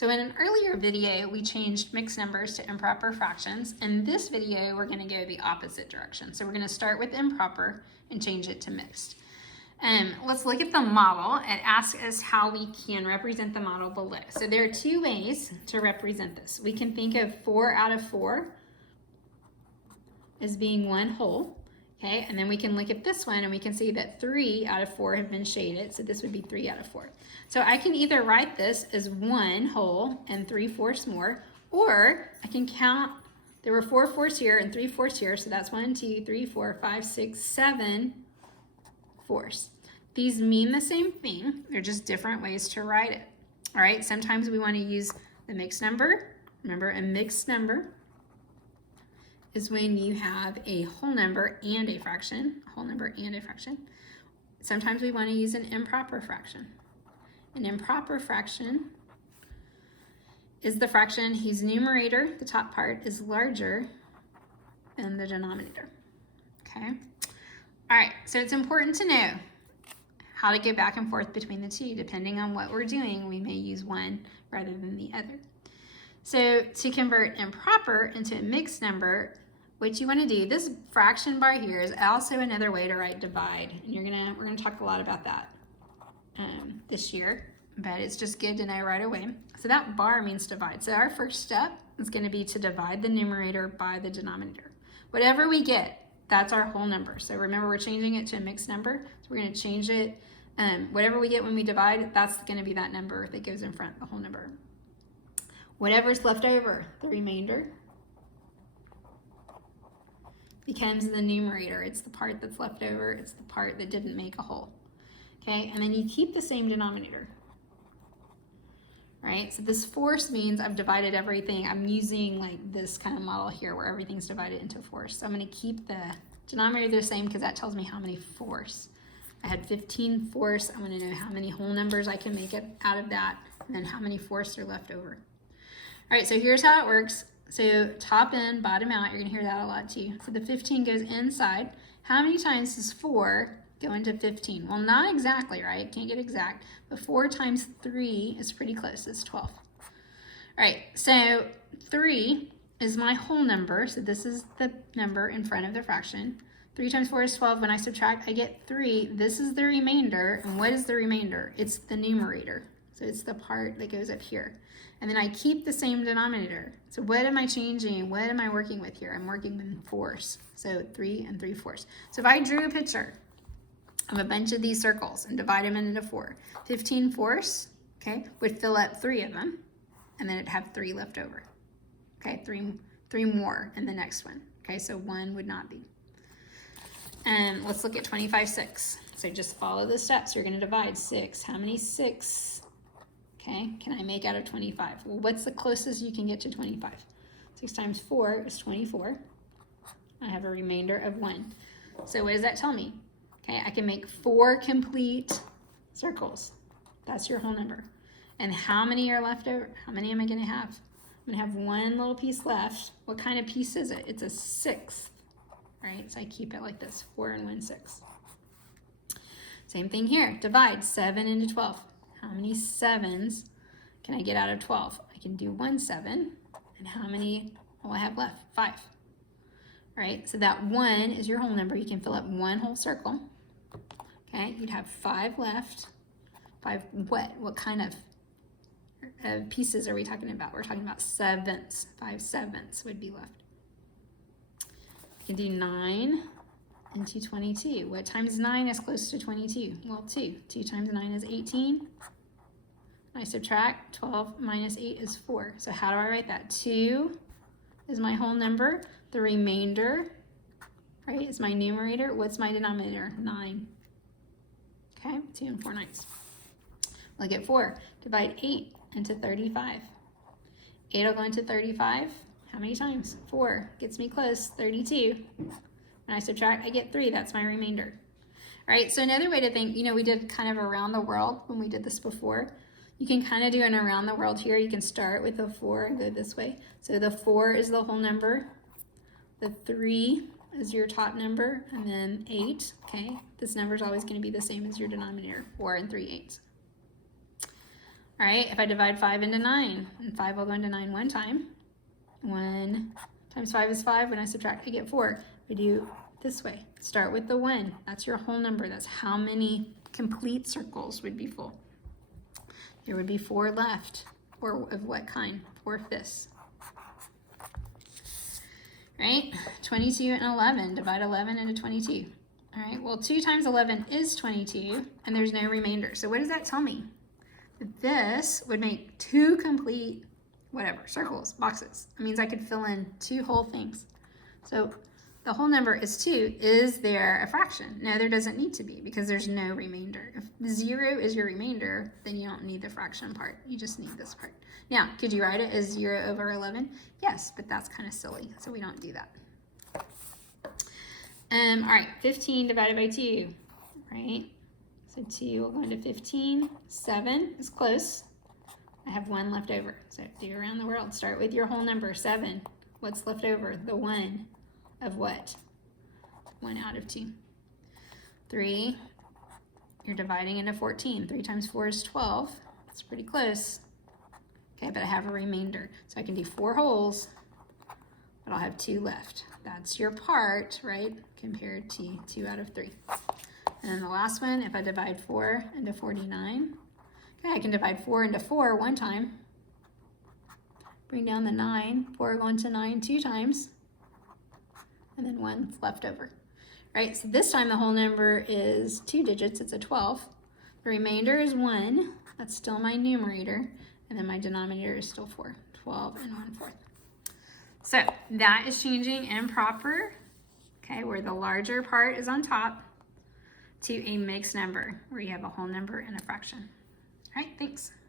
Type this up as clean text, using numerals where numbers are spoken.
So in an earlier video, we changed mixed numbers to improper fractions. In this video, we're going to go the opposite direction. So we're going to start with improper and change it to mixed. Let's look at the model. It asks us how we can represent the model below. So there are two ways to represent this. We can think of 4 out of 4 as being one whole. Okay, and then we can look at this one and we can see that 3 out of 4 have been shaded, so this would be 3 out of 4. So I can either write this as 1 whole and 3/4 more, or I can count, there were 4 fourths here and 3 fourths here, so that's 1, 2, 3, 4, 5, 6, 7 fourths. These mean the same thing, they're just different ways to write it. All right, sometimes we want to use the mixed number. Remember, a mixed number is when you have a whole number and a fraction, a whole number and a fraction. Sometimes we want to use an improper fraction. An improper fraction is the fraction whose numerator, the top part, is larger than the denominator. Okay? All right, so it's important to know how to go back and forth between the two. Depending on what we're doing, we may use one rather than the other. So to convert improper into a mixed number, what you want to do, this fraction bar here is also another way to write divide, and we're gonna talk a lot about that this year, but it's just good to know right away. So that bar means divide. So our first step is going to be to divide the numerator by the denominator. Whatever we get, that's our whole number. So remember, we're changing it to a mixed number, so we're going to change it. Whatever we get when we divide, that's going to be that number that goes in front, the whole number. Whatever's left over, the remainder, becomes the numerator. It's the part that's left over. It's the part that didn't make a whole. Okay, and then you keep the same denominator. Right, so this fourths means I've divided everything. I'm using like this kind of model here where everything's divided into fourths. So I'm going to keep the denominator the same because that tells me how many fourths. I had 15 fourths. I want to know how many whole numbers I can make out of that, and then how many fourths are left over. All right, so here's how it works. So top in, bottom out, you're gonna hear that a lot too. So the 15 goes inside. How many times does 4 go into 15? Well, not exactly, right? Can't get exact, but 4 times 3 is pretty close, it's 12. All right, so 3 is my whole number, so this is the number in front of the fraction. 3 times 4 is 12. When I subtract, I get 3. This is the remainder, and what is the remainder? It's the numerator, so it's the part that goes up here. And then I keep the same denominator. So what am I changing? What am I working with here? I'm working in fourths. So 3 and 3/4. So if I drew a picture of a bunch of these circles and divide them into 4, 15 fourths, okay, would fill up 3 of them, and then it'd have 3 left over. Okay, three more in the next one. Okay, so 1 would not be. And let's look at 25/6. So just follow the steps. You're gonna divide 6. How many 6? Okay, can I make out of 25? Well, what's the closest you can get to 25? 6 times 4 is 24. I have a remainder of 1. So what does that tell me? Okay, I can make 4 complete circles. That's your whole number. And how many are left over? How many am I going to have? I'm going to have 1 little piece left. What kind of piece is it? It's a 1/6, right? So I keep it like this, 4 and 1/6. Same thing here, divide 7 into 12. How many 7s can I get out of 12? I can do 1 7. And how many will I have left? 5. All right, so that 1 is your whole number. You can fill up 1 whole circle. Okay, you'd have 5 left. 5 what? What kind of pieces are we talking about? We're talking about sevenths. 5 sevenths would be left. You can do 9 into 22. What times 9 is close to 22? Well, 2. 2 times 9 is 18. I subtract, 12 minus 8 is 4. So how do I write that? 2 is my whole number. The remainder, right, is my numerator. What's my denominator? 9. Okay, 2 and 4 9s. Look at 4. Divide 8 into 35. 8 will go into 35. How many times? 4. Gets me close, 32. When I subtract, I get 3. That's my remainder. All right, so another way to think, we did kind of around the world when we did this before. You can kind of do an around the world here. You can start with a 4 and go this way. So the 4 is the whole number. The 3 is your top number, and then 8, okay? This number is always going to be the same as your denominator, 4 and 3/8. All right, if I divide 5 into 9, and 5 will go into 9 one time. 1 times 5 is 5. When I subtract, I get 4. We do this way. Start with the 1. That's your whole number. That's how many complete circles would be full. There would be 4 left. Or of what kind? 4/5. Right? 22 and 11. Divide 11 into 22. All right, well, 2 times 11 is 22, and there's no remainder. So what does that tell me? That this would make 2 complete, whatever, circles, boxes. It means I could fill in 2 whole things. So the whole number is 2. Is there a fraction? No, there doesn't need to be because there's no remainder. If 0 is your remainder, then you don't need the fraction part. You just need this part. Now, could you write it as 0 over 11? Yes, but that's kind of silly, so we don't do that. All right, 15 divided by 2, right? So 2 will go into 15. 7 is close. I have 1 left over. So do around the world. Start with your whole number, 7. What's left over? The 1 of what? 1 out of 2. 3, you're dividing into 14. 3 times 4 is 12. That's pretty close. Okay, but I have a remainder. So I can do 4 wholes, but I'll have 2 left. That's your part, right? Compared to 2 out of 3. And then the last one, if I divide 4 into 49, okay, I can divide 4 into 4 one time. Bring down the 9, 4 going to 9 2 times, and then 1's left over. Right, so this time the whole number is 2 digits, it's a 12. The remainder is 1, that's still my numerator, and then my denominator is still 4, 12 and 1/4. So that is changing improper, okay, where the larger part is on top, to a mixed number where you have a whole number and a fraction. All right, thanks.